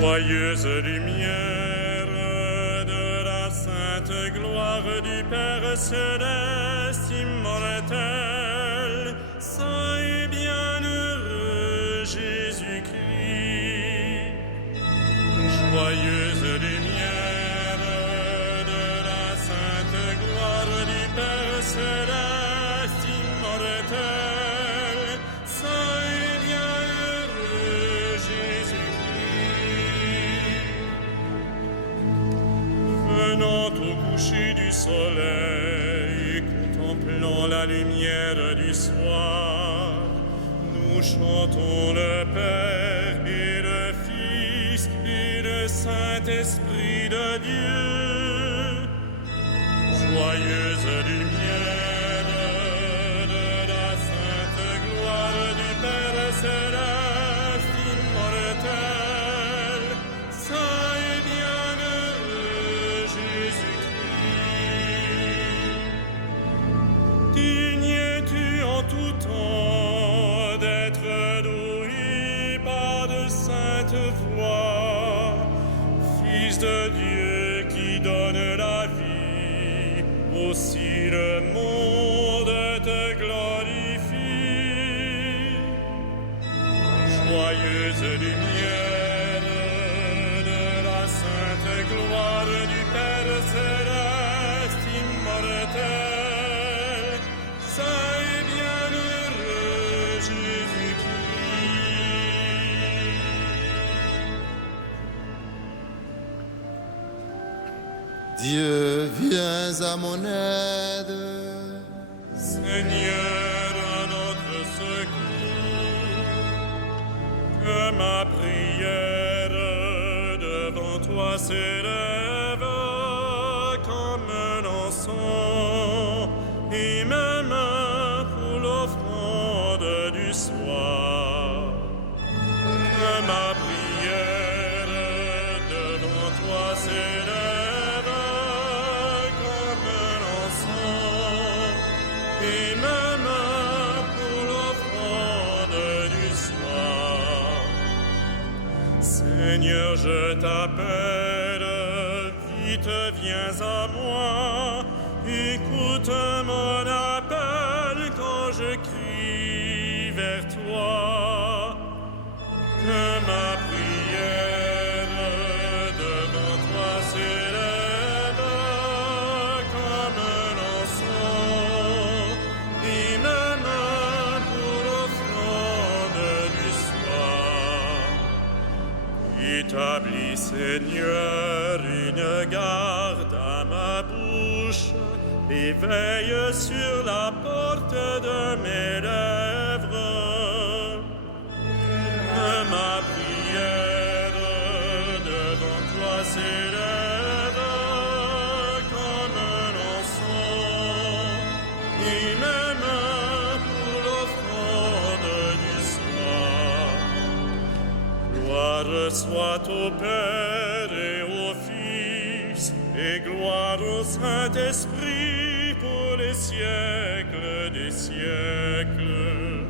Joyeuse lumière de la sainte gloire du Père céleste immortel, saint et bienheureux Jésus-Christ. Joyeuse lumière de la sainte gloire du Père céleste immortel, saint et bienheureux Jésus-Christ. Venant au coucher du soleil, contemplant la lumière du soir, nous chantons le Père et le Fils et le Saint-Esprit de Dieu. Joyeuse lumière de la sainte gloire du Père céleste immortel, saint et bienheureux Jésus-Christ. Digne es-tu en tout temps d'être doué par de saintes voix, Fils de Dieu qui donne la vie, aussi le monde te glorifie. Joyeuse lumière de la sainte gloire du Père céleste immortel, saint et bienheureux Jésus-Christ. Dieu, viens à mon aide. Seigneur, à notre secours, que ma prière devant toi s'élève comme un encens, et mes mains pour l'offrande du soir. Que ma prière devant toi s'élève comme un encens, et mes mains pour l'offrande du soir. Seigneur, je t'appelle, vite viens à moi, écoute mon appel quand je crie vers toi. Que ma prière devant toi s'élève comme un encens, et mes mains pour l'offrande du soir. Établis, Seigneur, une garde à ma bouche, et veille sur la porte de mes lèvres. Que ma prière devant toi s'élève comme un encens, et mes mains pour l'offrande du soir. Gloire soit au Père et au Fils, et gloire au Saint-Esprit pour les siècles des siècles.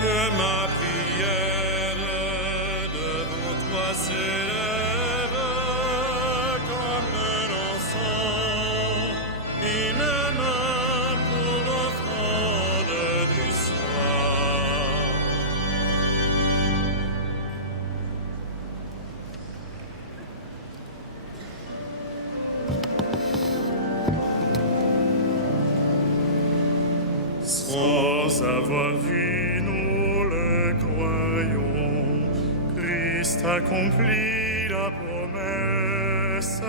Que ma prière devant toi s'élève comme un encens, et mes mains pour l'offrande du soir. Sans avoir vu, nous le croyons, Christ accomplit la promesse.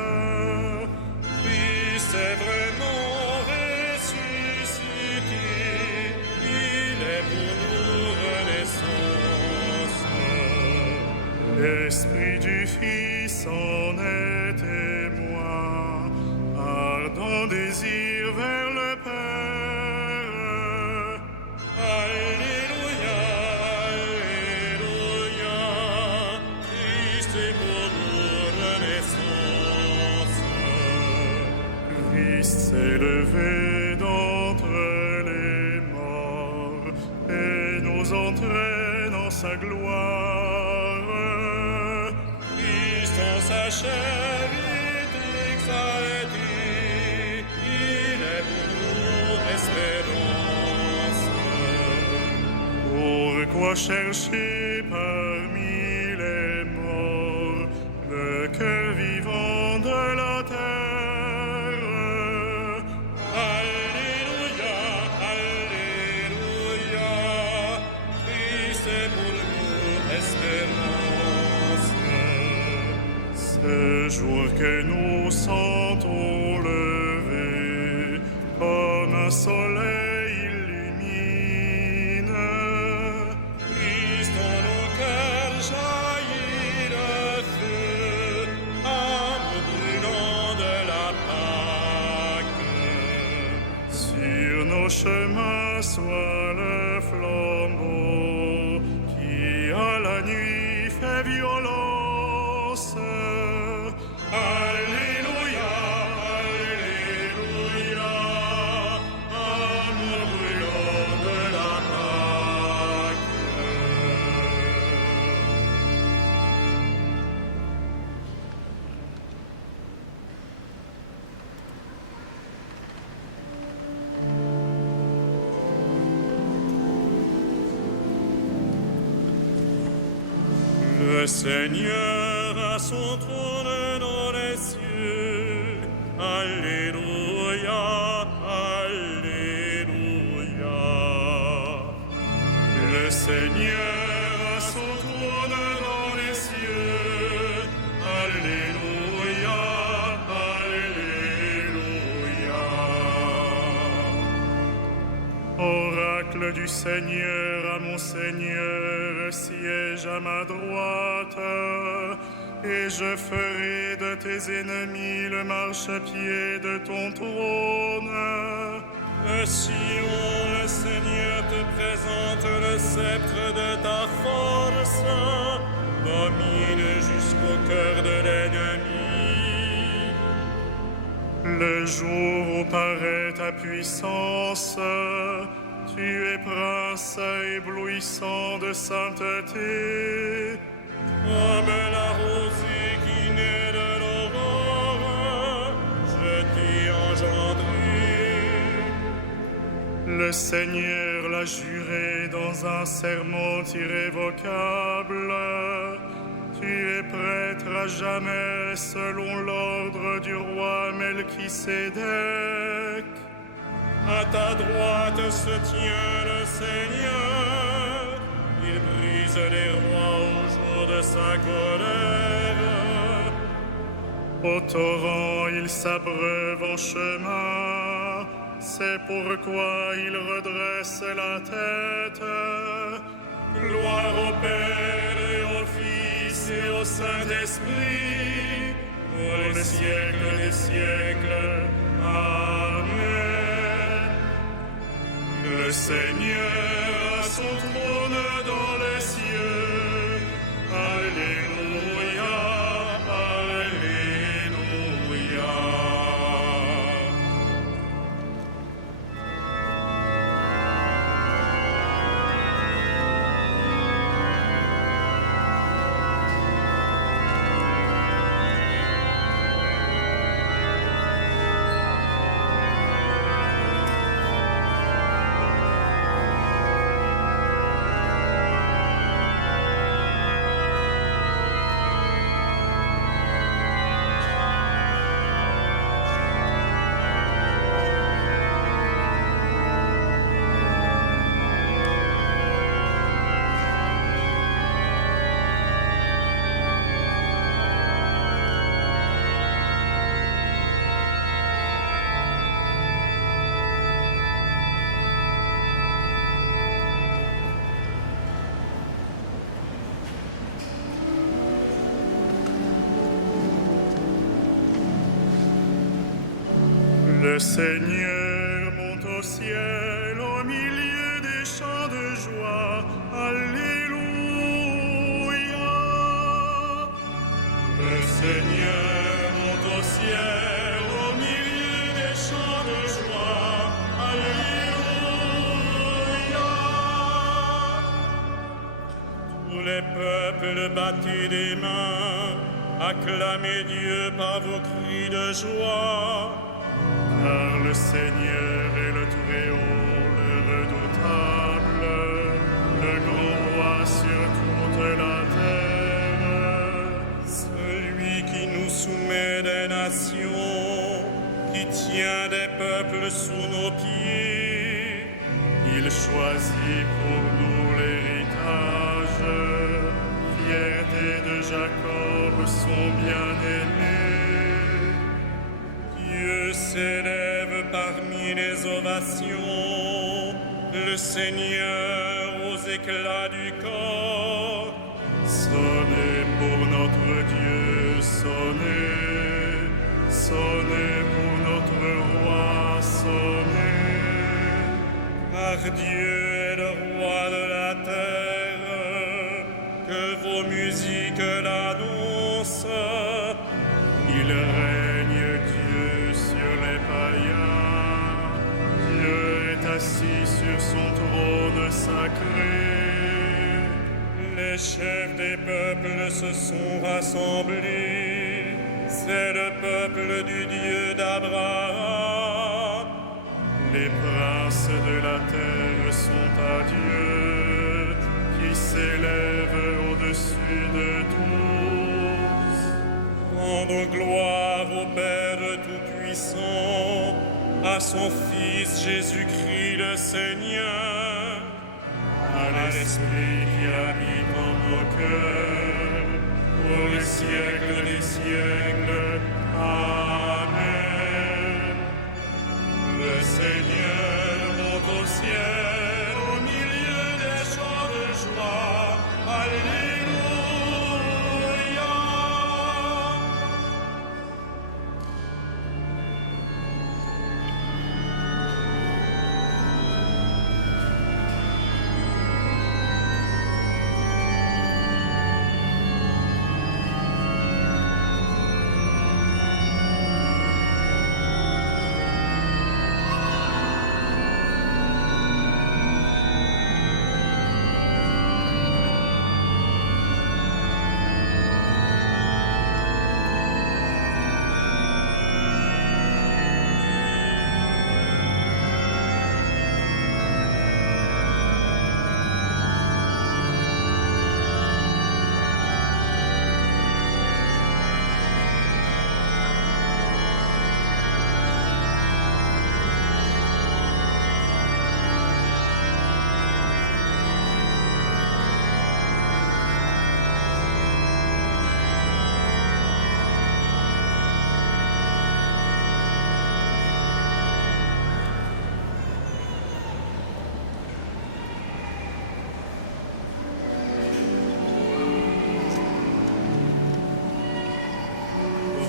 Christ est vraiment ressuscité, il est pour nous renaissance. L'Esprit du Fils en est témoin, ardent désir vers le Père. Alléluia, Alléluia, Christ est pour nous renaissance. Christ s'est levé d'entre les morts et nous entraîne en sa gloire. sa chair est exaltée, il est pour nous espérance. Pourquoi chercher parmi les morts le cœur vivant de la terre? Alléluia, Alléluia, Christ est pour nous espérance. Ce jour que nous sentons lever comme un soleil illumine, Christ en nos cœurs jaillit le feu, amour brûlant de la Pâque. Sur nos chemins soit le flambeau qui à la nuit fait violence. Alléluia, Alléluia, amour brûlant de la Pâque. Le Seigneur a son trône dans les cieux. Alléluia, Alléluia. Le Seigneur a son trône dans les cieux. Alléluia, Alléluia. Oracle du Seigneur à mon Seigneur, siège à ma droite, et je ferai de tes ennemis le marchepied de ton trône. Sion, le Seigneur te présente le sceptre de ta force, domine jusqu'au cœur de l'ennemi. Le jour où paraît ta puissance, tu es prince éblouissant de sainteté, comme la rosée qui naît de l'aurore, je t'ai engendré. Le Seigneur l'a juré dans un serment irrévocable. Tu es prêtre à jamais selon l'ordre du roi Melchisédek. À ta droite se tient le Seigneur, il brise les rois au jour de sa colère. Au torrent il s'abreuve en chemin, c'est pourquoi il redresse la tête. Gloire au Père et au Fils et au Saint-Esprit, pour les siècles des siècles. Amen. Le Seigneur a son trône dans les cieux. Alléluia, Alléluia. Le Seigneur monte au ciel au milieu des chants de joie. Alléluia. Le Seigneur monte au ciel au milieu des chants de joie. Alléluia. Tous les peuples battent des mains. acclamez Dieu par vos cris de joie. Car le Seigneur est le Très-Haut, le redoutable, le grand roi sur toute la terre. Celui qui nous soumet des nations, qui tient des peuples sous nos pieds. Il choisit pour nous l'héritage, fierté de Jacob, son bien-aimé. Dieu s'élève parmi les ovations, le Seigneur aux éclats du corps. Sonnez pour notre Dieu, sonnez, sonnez pour notre roi, sonnez. Car Dieu est le roi de la terre, que vos musiques l'annoncent. Il règne Dieu sur les païens, Dieu est assis sur son trône sacré. Les chefs des peuples se sont rassemblés, c'est le peuple du Dieu d'Abraham. Les princes de la terre sont à Dieu, qui s'élève au-dessus de tous. Rendons gloire au Père Tout-Puissant, à son Fils Jésus-Christ le Seigneur, à l'Esprit qui habite en nos cœurs, pour les siècles des siècles. Amen. Le Seigneur monte au ciel, au milieu des chants de joie. Alléluia.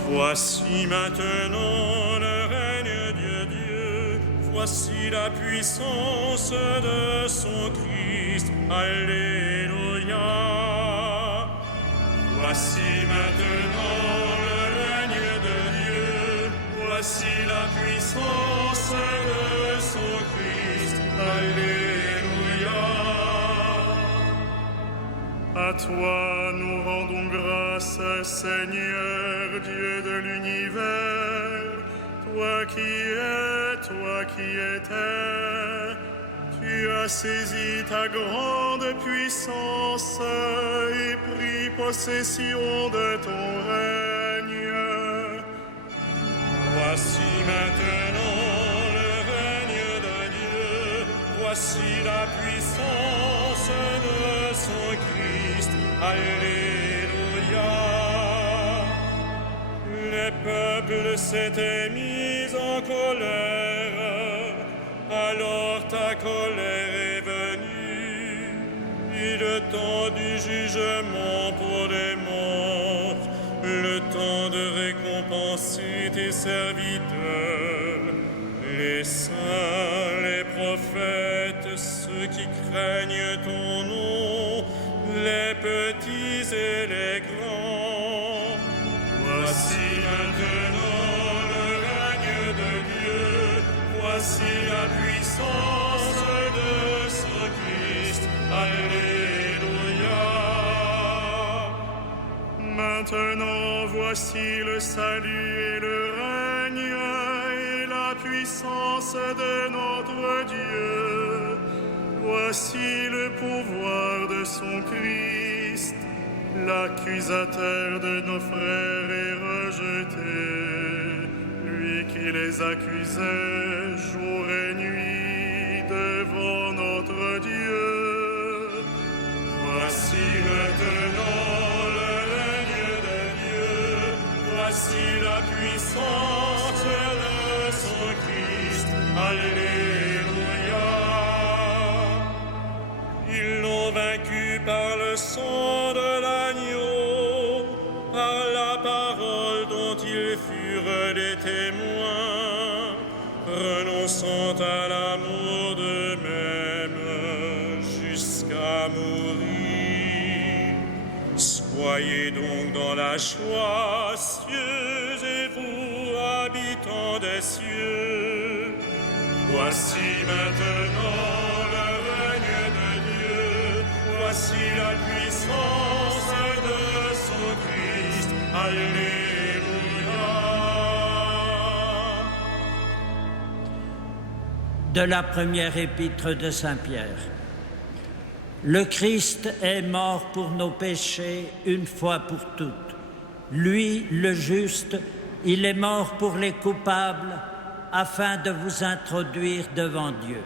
Voici maintenant le règne de Dieu, voici la puissance de son Christ. Alléluia. Voici maintenant le règne de Dieu, voici la puissance de son Christ. Alléluia. À toi nous rendons grâce, Seigneur, Dieu de l'univers, toi qui étais, tu as saisi ta grande puissance et pris possession de ton règne. Voici maintenant le règne de Dieu, voici la puissance de son Christ. Alléluia. Les peuples s'étaient mis en colère, alors ta colère est venue, et le temps du jugement pour les morts, le temps de récompenser tes serviteurs, les saints, les prophètes, ceux qui craignent ton nom, les petits et les grands. Voici maintenant le règne de Dieu, voici la puissance de son Christ. Alléluia. Maintenant voici le salut et le règne et la puissance de notre Dieu. Voici le pouvoir de son Christ. L'accusateur de nos frères est rejeté, lui qui les accusait jour et nuit devant notre Dieu. Voici maintenant le règne de Dieu, voici la puissance de son Christ. Alléluia. Ils l'ont vaincu par le sang de l'agneau, par la parole dont ils furent des témoins, renonçant à l'amour d'eux-mêmes jusqu'à mourir. Soyez donc dans la joie, cieux, et vous, habitants des cieux. Voici maintenant le règne de Dieu, voici la puissance de son Christ. Alléluia. De la première épître de Saint Pierre. Le Christ est mort pour nos péchés une fois pour toutes. Lui, le juste, il est mort pour les coupables afin de vous introduire devant Dieu.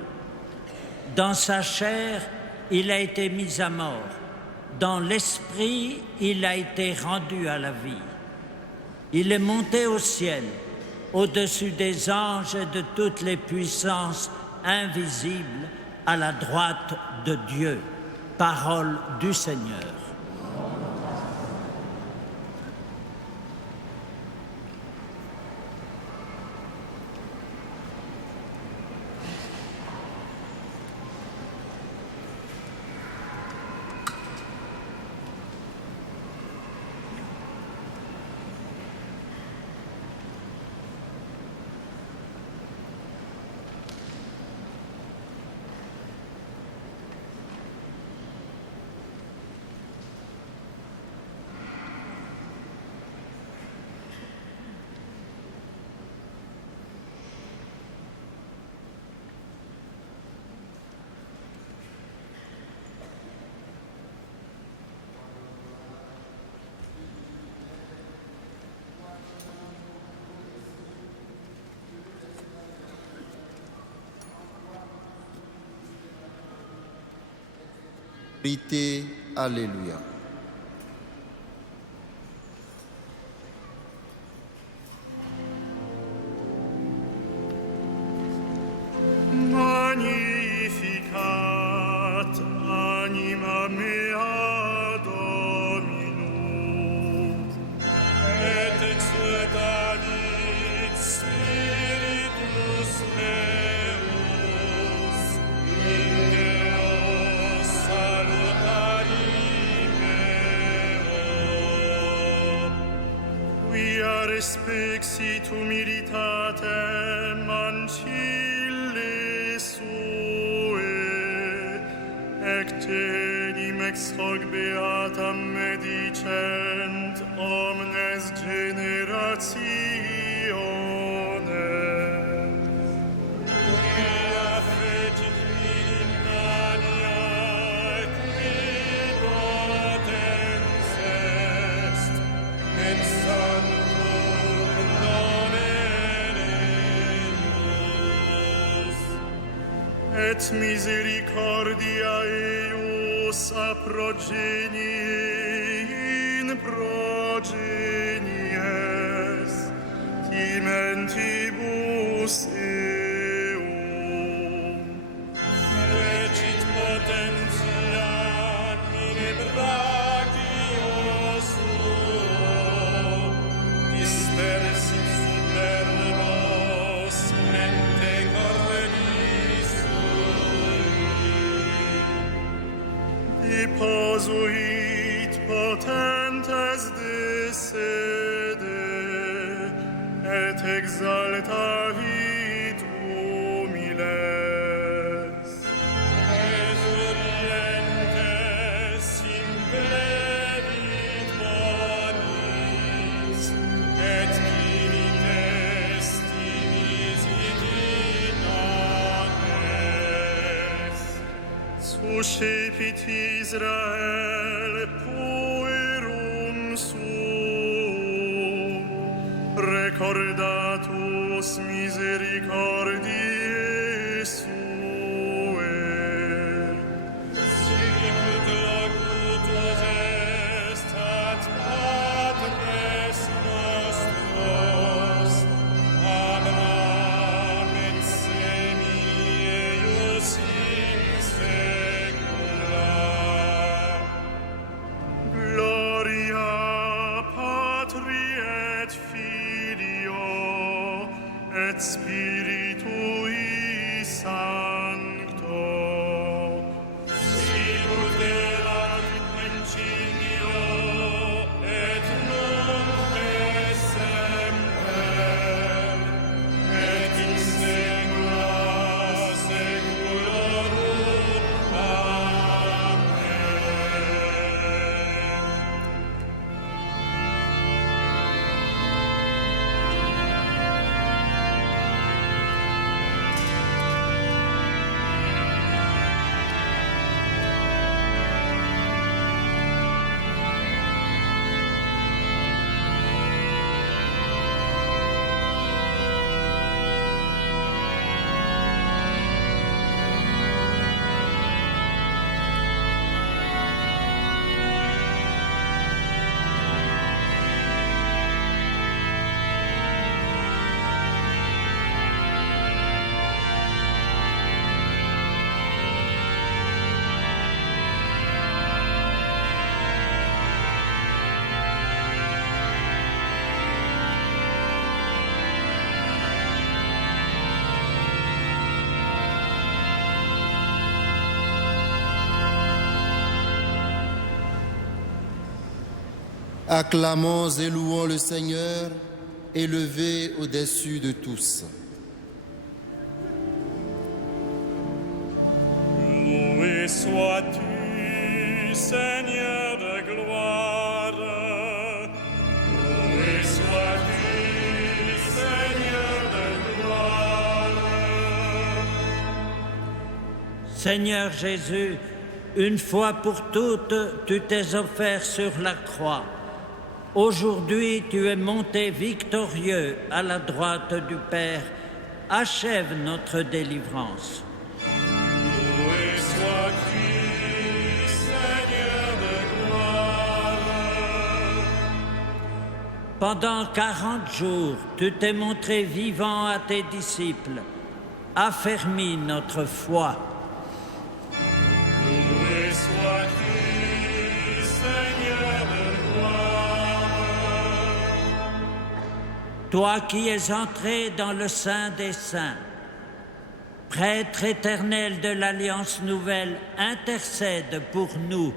Dans sa chair, il a été mis à mort. Dans l'esprit, il a été rendu à la vie. Il est monté au ciel, au-dessus des anges et de toutes les puissances invisibles, à la droite de Dieu. Parole du Seigneur. Alléluia. Magnificat anima mea Dominum, et exultavit spiritus meus, in Deo salutari meo. Quia respexit humilitatem ancille sue, ectenim ex hoc beatam medicent omnes generationes. Quia fecit minim mania, qui potens est, et sanctum nomen eius. Et misericordia eius a progenie in progenies, timentibus eum. Recit potens lamine brachio suo, dispersit superbos mente cornis sui. Deposuit potentes de sede, et exaltavit humiles. Et urgentes implevit bonis, Suscepit Israel puerum suum, recordatus misericordiae suae. Sicut locutus est ad patres nostros, Abraham et semini eius in saecula. Gloria Patri et Filio et Spiritui Sancto. Sicut erat in principio et nunc et semper et in saecula saeculorum. Amen. Acclamons et louons le Seigneur, élevé au-dessus de tous. Loué sois-tu, Seigneur de gloire. Loué sois-tu, Seigneur de gloire. Seigneur Jésus, une fois pour toutes, tu t'es offert sur la croix. Aujourd'hui, tu es monté victorieux à la droite du Père. Achève notre délivrance. Loué sois-tu, Seigneur de gloire. Pendant 40 jours, tu t'es montré vivant à tes disciples. Affermis notre foi. Loué sois-tu, Seigneur de gloire. Toi qui es entré dans le Saint des Saints, Prêtre éternel de l'Alliance nouvelle, intercède pour nous.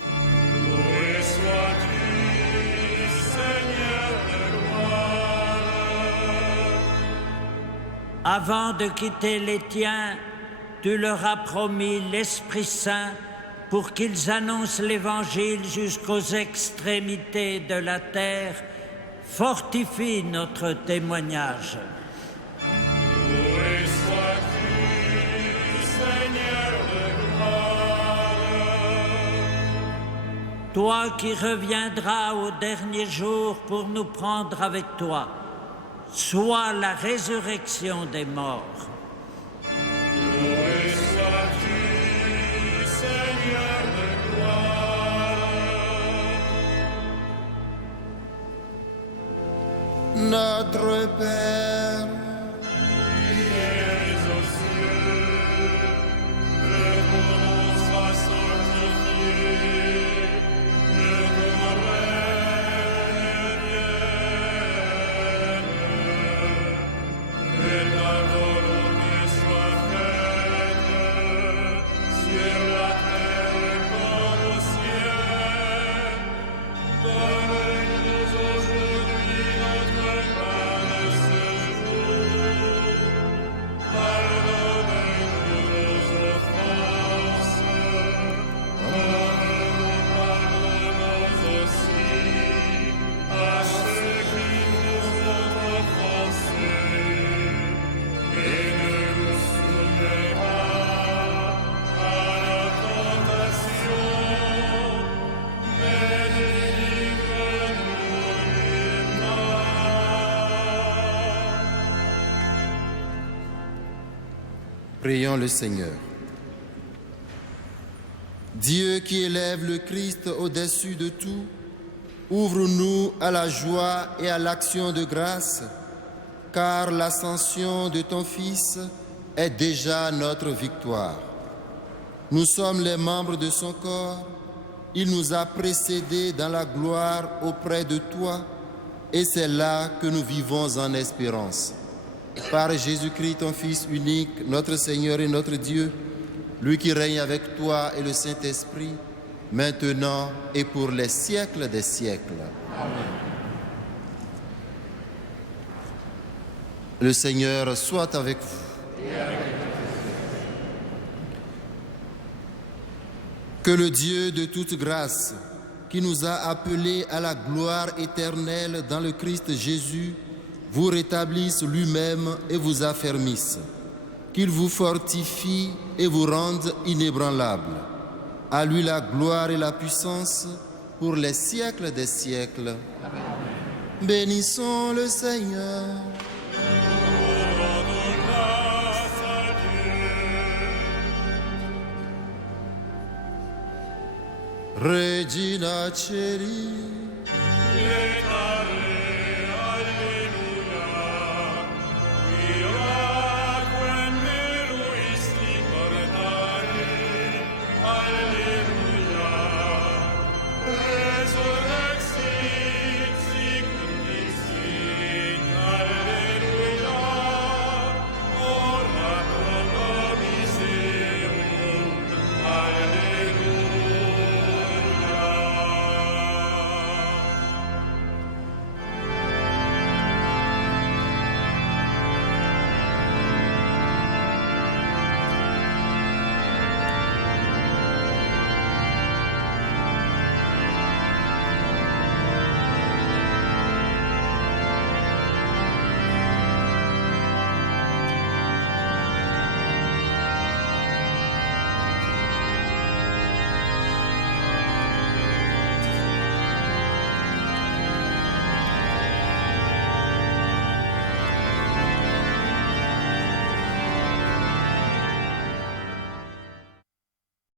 Loué sois-tu, Seigneur de gloire. Avant de quitter les tiens, tu leur as promis l'Esprit Saint pour qu'ils annoncent l'Évangile jusqu'aux extrémités de la terre. Fortifie notre témoignage. Loué sois-tu, Seigneur de gloire. Toi qui reviendras au dernier jour pour nous prendre avec toi, sois la résurrection des morts. Loué sois-tu, Seigneur de gloire. Notre Père, Qui es aux cieux, que ton nom soit sanctifié, que ton règne vienne, que ta volonté soit faite sur la terre comme au ciel. Donne-nous aujourd'hui notre pain de ce jour. Prions le Seigneur. Dieu qui élève le Christ au-dessus de tout, ouvre-nous à la joie et à l'action de grâce, car l'ascension de ton Fils est déjà notre victoire. Nous sommes les membres de son corps, il nous a précédés dans la gloire auprès de toi, et c'est là que nous vivons en espérance. Par Jésus-Christ, ton Fils unique, notre Seigneur et notre Dieu, lui qui règne avec toi et le Saint-Esprit, maintenant et pour les siècles des siècles. Amen. Le Seigneur soit avec vous. Que le Dieu de toute grâce, qui nous a appelés à la gloire éternelle dans le Christ Jésus, vous rétablisse lui-même et vous affermisse. Qu'il vous fortifie et vous rende inébranlables. À lui la gloire et la puissance pour les siècles des siècles. Amen. Bénissons le Seigneur. Regina Celi.